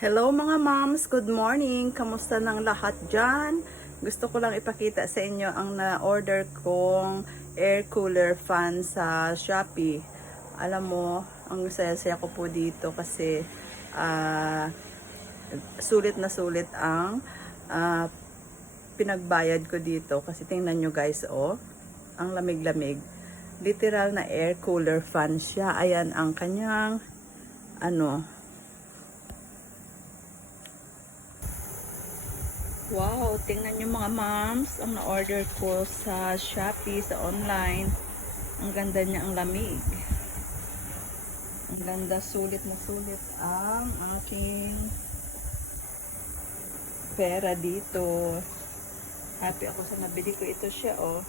Hello mga moms, good morning. Kamusta ng lahat dyan? Gusto ko lang ipakita sa inyo ang na-order kong air cooler fan sa Shopee. Alam mo, ang saya-saya ko po dito kasi sulit na sulit ang ah, pinagbayad ko dito. Kasi tingnan nyo guys, oh, ang lamig-lamig. Literal na air cooler fan siya. Ayan ang kanyang wow, tingnan nyo mga moms, ang na-order ko sa Shopee, sa online. Ang ganda niya, ang lamig. Ang ganda, sulit na sulit ang aking pera dito. Happy ako sa nabili ko. Ito siya, oh.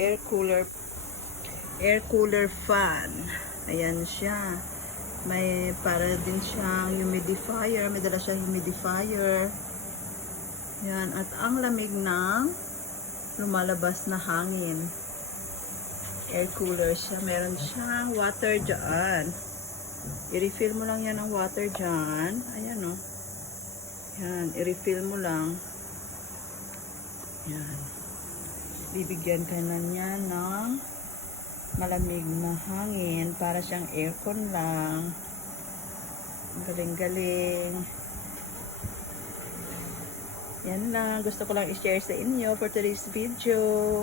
Air cooler fan. Ayan siya. May para din siyang humidifier. May dala siyang humidifier. Yan, at ang lamig ng lumalabas na hangin. Air cooler siya. Meron siyang water dyan. I-refill mo lang yan ang water dyan. Ayan o. Yan, i-refill mo lang. Yan. Bibigyan ka na niya ng malamig na hangin. Para siyang aircon lang. Galing-galing. Yan lang. Gusto ko lang i-share sa inyo for today's video.